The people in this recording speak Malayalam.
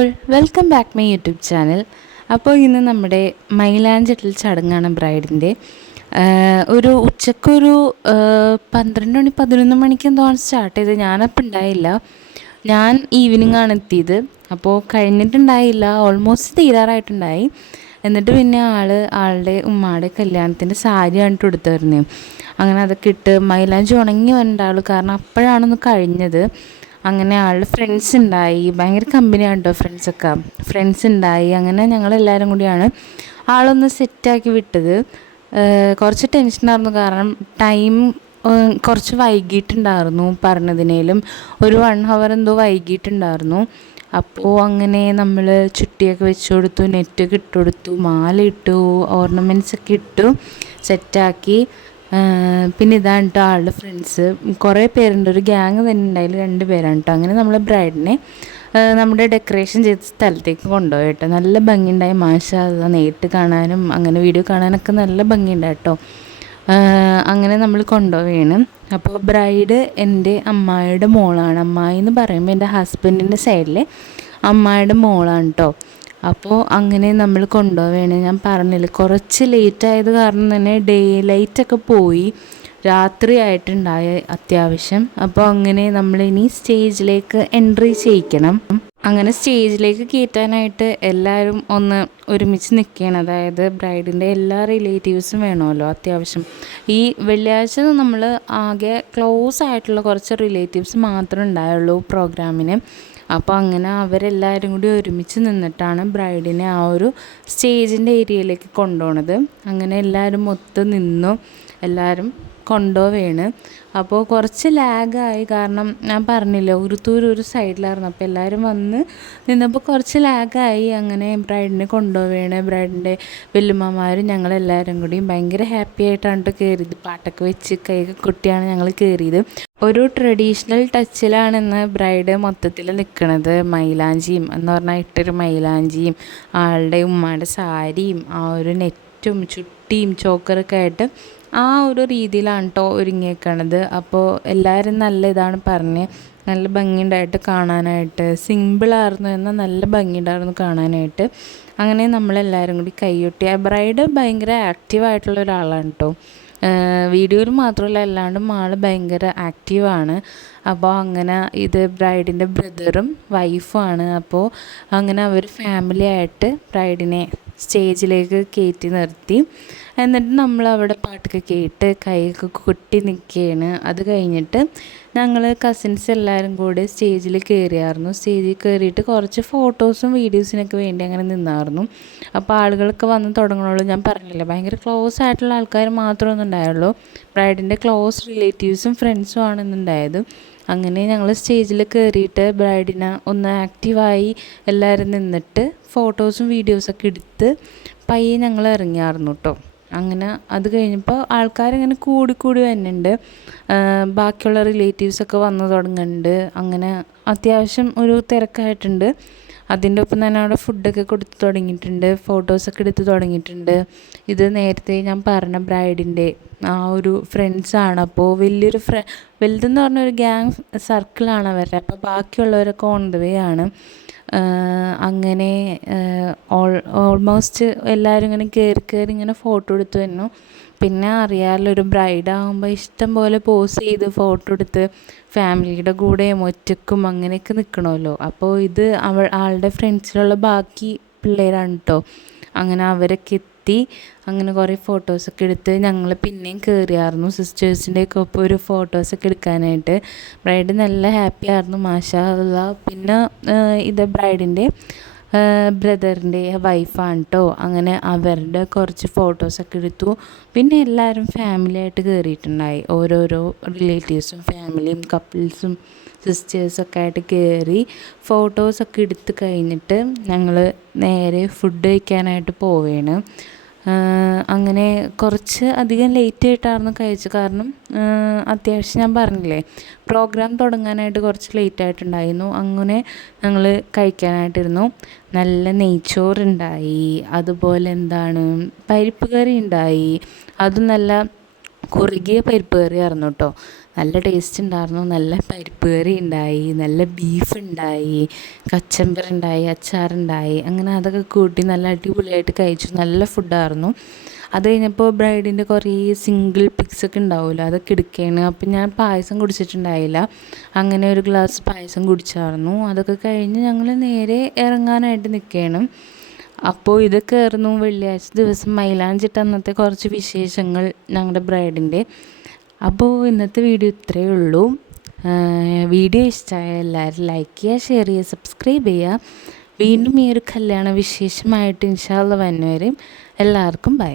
All welcome back my YouTube channel. അപ്പോൾ ഇന്ന് നമ്മുടെ മൈലാഞ്ചിടൽ ചടങ്ങാണ് ബ്രൈഡിൻ്റെ. ഒരു ഉച്ചക്കൊരു 12 മണി 11 മണിക്ക് എന്തോ ആണ് സ്റ്റാർട്ട് ചെയ്തത്. ഞാനപ്പോൾ ഉണ്ടായില്ല, ഞാൻ ഈവനിങ് ആണ് എത്തിയത്. അപ്പോൾ കഴിഞ്ഞിട്ടുണ്ടായില്ല, ഓൾമോസ്റ്റ് തീരാറായിട്ടുണ്ടായി. എന്നിട്ട് പിന്നെ ആളുടെ ഉമ്മാടെ കല്യാണത്തിൻ്റെ സാരിയാണ് ഇട്ട് കൊടുത്തു. അങ്ങനെ അതൊക്കെ ഇട്ട് മൈലാഞ്ചി ഉണങ്ങി വരേണ്ട കാരണം അപ്പോഴാണൊന്ന് കഴിഞ്ഞത്. അങ്ങനെ ആളുടെ ഫ്രണ്ട്സ് ഉണ്ടായി, ഭയങ്കര കമ്പനിയാണ് കേട്ടോ ഫ്രണ്ട്സ് ഉണ്ടായി. അങ്ങനെ ഞങ്ങളെല്ലാവരും കൂടിയാണ് ആളൊന്ന് സെറ്റാക്കി വിട്ടത്. കുറച്ച് ടെൻഷനായിരുന്നു, കാരണം ടൈം കുറച്ച് വൈകിട്ടുണ്ടായിരുന്നു, പറഞ്ഞതിനേലും ഒരു 1 hour എന്തോ വൈകിട്ടുണ്ടായിരുന്നു. അപ്പോൾ അങ്ങനെ നമ്മൾ ചുട്ടിയൊക്കെ വെച്ച് കൊടുത്തു, നെറ്റൊക്കെ ഇട്ട് കൊടുത്തു, മാല ഇട്ടു, ഓർണമെൻറ്റ്സൊക്കെ ഇട്ടു സെറ്റാക്കി. പിന്നെ ഇതാണ് കേട്ടോ ആളുടെ ഫ്രണ്ട്സ്, കുറേ പേരുണ്ട്, ഒരു ഗ്യാങ് തന്നെ ഉണ്ടായാലും 2 പേരാണ് കേട്ടോ. അങ്ങനെ നമ്മൾ ബ്രൈഡിനെ നമ്മുടെ ഡെക്കറേഷൻ ചെയ്ത സ്ഥലത്തേക്ക് കൊണ്ടുപോയി കേട്ടോ. നല്ല ഭംഗിയുണ്ടായി, മാഷാ അല്ലാഹ്. നേരിട്ട് കാണാനും അങ്ങനെ വീഡിയോ കാണാനൊക്കെ നല്ല ഭംഗിയുണ്ടായി കേട്ടോ. അങ്ങനെ നമ്മൾ കൊണ്ടുപോവുകയാണ്. അപ്പോൾ ബ്രൈഡ് എൻ്റെ അമ്മായിയുടെ മോളാണ്. അമ്മായി എന്ന് പറയുമ്പോൾ എൻ്റെ ഹസ്ബൻഡിൻ്റെ സൈഡിലെ അമ്മായിയുടെ മോളാണ് കേട്ടോ. അപ്പോൾ അങ്ങനെ നമ്മൾ കൊണ്ടുപോവുകയാണ്. ഞാൻ പറഞ്ഞില്ല, കുറച്ച് ലേറ്റായത് കാരണം തന്നെ ഡേ ലൈറ്റൊക്കെ പോയി, രാത്രി ആയിട്ടുണ്ടായ അത്യാവശ്യം. അപ്പോൾ അങ്ങനെ നമ്മളിനി സ്റ്റേജിലേക്ക് എൻട്രി ചെയ്യിക്കണം. അങ്ങനെ സ്റ്റേജിലേക്ക് കയറ്റാനായിട്ട് എല്ലാവരും ഒന്ന് ഒരുമിച്ച് നിൽക്കുകയാണ്. അതായത് ബ്രൈഡിൻ്റെ എല്ലാ റിലേറ്റീവ്സും വേണമല്ലോ അത്യാവശ്യം. ഈ വെള്ളിയാഴ്ച നമ്മൾ ആകെ ക്ലോസ് ആയിട്ടുള്ള കുറച്ച് റിലേറ്റീവ്സ് മാത്രമേ ഉണ്ടായുള്ളൂ പ്രോഗ്രാമിന്. അപ്പോൾ അങ്ങനെ അവരെല്ലാവരും കൂടി ഒരുമിച്ച് നിന്നിട്ടാണ് ബ്രൈഡിനെ ആ ഒരു സ്റ്റേജിൻ്റെ ഏരിയയിലേക്ക് കൊണ്ടുപോണത്. അങ്ങനെ എല്ലാവരും ഒത്ത് നിന്നു, എല്ലാവരും കൊണ്ടുപോവുകയാണ്. അപ്പോൾ കുറച്ച് ലാഗായി, കാരണം ഞാൻ പറഞ്ഞില്ല ഒരു സൈഡിലായിരുന്നു. അപ്പോൾ എല്ലാവരും വന്ന് നിന്നപ്പോൾ കുറച്ച് ലാഗായി. അങ്ങനെ ബ്രൈഡിനെ കൊണ്ടുപോവുകയാണ്. ബ്രൈഡിൻ്റെ വല്യമ്മമാരും ഞങ്ങളെല്ലാവരും കൂടി ഭയങ്കര ഹാപ്പി ആയിട്ടാണ് കയറിയത്. പാട്ടൊക്കെ വെച്ച് കൈയൊക്കെ കൊട്ടിയാണ് ഞങ്ങൾ കയറിയത്. ഒരു ട്രഡീഷണൽ ടച്ചിലാണെന്ന് ബ്രൈഡ് മൊത്തത്തിൽ നിൽക്കണത്. മൈലാഞ്ചിയും എന്ന് പറഞ്ഞാൽ ഇട്ടൊരു മൈലാഞ്ചിയും ആളുടെ ഉമ്മാൻ്റെ സാരിയും ആ ഒരു നെറ്റും ചുട്ടിയും ചോക്കറൊക്കെ ആയിട്ട് ആ ഒരു രീതിയിലാണ് കേട്ടോ ഒരുങ്ങിയേക്കണത്. അപ്പോൾ എല്ലാവരും നല്ല ഇതാണ് പറഞ്ഞ്, നല്ല ഭംഗിയുണ്ടായിട്ട് കാണാനായിട്ട്. സിമ്പിളായിരുന്നു എന്നാൽ നല്ല ഭംഗിയുണ്ടായിരുന്നു കാണാനായിട്ട്. അങ്ങനെ നമ്മളെല്ലാവരും കൂടി കൈയൊട്ടി. ആ ബ്രൈഡ് ഭയങ്കര ആക്റ്റീവായിട്ടുള്ള ഒരാളാണ് കേട്ടോ. വീഡിയോയിൽ മാത്രമല്ല, അല്ലാണ്ടും ആൾ ഭയങ്കര ആക്റ്റീവാണ്. അപ്പോൾ അങ്ങനെ ഇത് ബ്രൈഡിൻ്റെ ബ്രദറും വൈഫുമാണ്. അപ്പോൾ അങ്ങനെ അവർ ഫാമിലി ആയിട്ട് ബ്രൈഡിനെ സ്റ്റേജിലേക്ക് കയറ്റി നിർത്തി. എന്നിട്ട് നമ്മളവിടെ പാട്ടൊക്കെ കേട്ട് കൈയൊക്കെ കൊട്ടി നിൽക്കുകയാണ്. അത് കഴിഞ്ഞിട്ട് ഞങ്ങൾ കസിൻസ് എല്ലാവരും കൂടി സ്റ്റേജിൽ കയറിയായിരുന്നു. സ്റ്റേജിൽ കയറിയിട്ട് കുറച്ച് ഫോട്ടോസും വീഡിയോസിനൊക്കെ വേണ്ടി അങ്ങനെ നിന്നായിരുന്നു. അപ്പോൾ ആളുകളൊക്കെ വന്ന് തുടങ്ങണുള്ളൂ. ഞാൻ പറഞ്ഞില്ല, ഭയങ്കര ക്ലോസ് ആയിട്ടുള്ള ആൾക്കാർ മാത്രമൊന്നും ഉണ്ടായുള്ളൂ. ബ്രൈഡിൻ്റെ ക്ലോസ് റിലേറ്റീവ്സും ഫ്രണ്ട്സും ആണ് ഇന്നുണ്ടായത്. അങ്ങനെ ഞങ്ങൾ സ്റ്റേജിൽ കയറിയിട്ട് ബ്രൈഡിനെ ഒന്ന് ആക്റ്റീവായി എല്ലാവരും നിന്നിട്ട് ഫോട്ടോസും വീഡിയോസൊക്കെ എടുത്ത് പയ്യെ ഞങ്ങൾ ഇറങ്ങിയായിരുന്നു കേട്ടോ. അങ്ങനെ അത് കഴിഞ്ഞപ്പോൾ ആൾക്കാരിങ്ങനെ കൂടി വരുന്നുണ്ട്. ബാക്കിയുള്ള റിലേറ്റീവ്സൊക്കെ വന്നു തുടങ്ങുന്നുണ്ട്. അങ്ങനെ അത്യാവശ്യം ഒരു തിരക്കായിട്ടുണ്ട്. അതിൻ്റെ ഒപ്പം തന്നെ അവിടെ ഫുഡൊക്കെ കൊടുത്ത് തുടങ്ങിയിട്ടുണ്ട്, ഫോട്ടോസൊക്കെ എടുത്ത് തുടങ്ങിയിട്ടുണ്ട്. ഇത് നേരത്തെ ഞാൻ പറഞ്ഞ ബ്രൈഡിൻ്റെ ആ ഒരു ഫ്രണ്ട്സാണ്. അപ്പോൾ വലുതെന്ന് പറഞ്ഞൊരു ഗ്യാങ് സർക്കിളാണ് അവരുടെ. അപ്പോൾ ബാക്കിയുള്ളവരൊക്കെ ഓൺ ദ വേ ആണ്. അങ്ങനെ ഓൾമോസ്റ്റ് എല്ലാവരും ഇങ്ങനെ കയറി ഇങ്ങനെ ഫോട്ടോ എടുത്തു വരുന്നു. പിന്നെ അറിയാമല്ലോ, ഒരു ബ്രൈഡാകുമ്പോൾ ഇഷ്ടം പോലെ പോസ് ചെയ്ത് ഫോട്ടോ എടുത്ത് ഫാമിലിയുടെ കൂടെയും ഒറ്റക്കും അങ്ങനെയൊക്കെ നിൽക്കണമല്ലോ. അപ്പോൾ ഇത് ആളുടെ ഫ്രണ്ട്സിലുള്ള ബാക്കി പിള്ളേരാണ് കേട്ടോ. അങ്ങനെ അവരൊക്കെ എത്തി. അങ്ങനെ കുറേ ഫോട്ടോസൊക്കെ എടുത്ത് ഞങ്ങൾ പിന്നെയും കയറിയായിരുന്നു സിസ്റ്റേഴ്സിൻ്റെയൊക്കെ ഒപ്പം ഒരു ഫോട്ടോസൊക്കെ എടുക്കാനായിട്ട്. ബ്രൈഡ് നല്ല ഹാപ്പി ആയിരുന്നു, മാഷാ അല്ലാഹ്. പിന്നെ ഇത് ബ്രൈഡിൻ്റെ ബ്രദറിൻ്റെ വൈഫാണ് കേട്ടോ. അങ്ങനെ അവരുടെ കുറച്ച് ഫോട്ടോസൊക്കെ എടുത്തു. പിന്നെ എല്ലാവരും ഫാമിലിയായിട്ട് കയറിയിട്ടുണ്ടായി. ഓരോരോ റിലേറ്റീവ്സും ഫാമിലിയും കപ്പിൾസും സിസ്റ്റേഴ്സൊക്കെ ആയിട്ട് കയറി ഫോട്ടോസൊക്കെ എടുത്ത് കഴിഞ്ഞിട്ട് ഞങ്ങൾ നേരെ ഫുഡ് കഴിക്കാനായിട്ട് പോവുകയാണ്. അങ്ങനെ കുറച്ച് അധികം ലേറ്റ് ആയിട്ടായിരുന്നു കഴിച്ചത്. കാരണം അത്യാവശ്യം ഞാൻ പറഞ്ഞില്ലേ, പ്രോഗ്രാം തുടങ്ങാനായിട്ട് കുറച്ച് ലേറ്റ് ആയിട്ടുണ്ടായിരുന്നു. അങ്ങനെ ഞങ്ങൾ കഴിക്കാനായിട്ടിരുന്നു. നല്ല നെയ്ച്ചോറുണ്ടായി, അതുപോലെ പരിപ്പ് കറി ഉണ്ടായി. അതും നല്ല കുറുകിയ പരിപ്പ് കറിയായിരുന്നു കേട്ടോ. നല്ല ടേസ്റ്റ് ഉണ്ടായിരുന്നു. നല്ല പരിപ്പ് കറി ഉണ്ടായി, നല്ല ബീഫ് ഉണ്ടായി, കച്ചമ്പറുണ്ടായി, അച്ചാറുണ്ടായി. അങ്ങനെ അതൊക്കെ കൂട്ടി നല്ല അടിപൊളിയായിട്ട് കഴിച്ചു. നല്ല ഫുഡായിരുന്നു. അത് കഴിഞ്ഞപ്പോൾ ബ്രൈഡിൻ്റെ കുറേ സിംഗിൾ പിക്സൊക്കെ ഉണ്ടാവുമല്ലോ, അതൊക്കെ എടുക്കുകയാണ്. അപ്പം ഞാൻ പായസം കുടിച്ചിട്ടുണ്ടായില്ല. അങ്ങനെ ഒരു ഗ്ലാസ് പായസം കുടിച്ചായിരുന്നു. അതൊക്കെ കഴിഞ്ഞ് ഞങ്ങൾ നേരെ ഇറങ്ങാനായിട്ട് നിൽക്കുകയാണ്. അപ്പോൾ ഇതൊക്കെ ആയിരുന്നു വെള്ളിയാഴ്ച ദിവസം മൈലാഞ്ചിട്ട അന്നത്തെ കുറച്ച് വിശേഷങ്ങൾ ഞങ്ങളുടെ ബ്രൈഡിൻ്റെ. അപ്പോൾ ഇന്നത്തെ വീഡിയോ ഇത്രയേ ഉള്ളൂ. വീഡിയോ ഇഷ്ടമായ എല്ലാവരും ലൈക്ക് ചെയ്യുക, ഷെയർ ചെയ്യുക, സബ്സ്ക്രൈബ് ചെയ്യുക. വീണ്ടും ഈ ഒരു കല്യാണ വിശേഷമായിട്ട് ഇൻഷാ അല്ലാഹ് വരുന്നവരെയും എല്ലാവർക്കും ബൈ.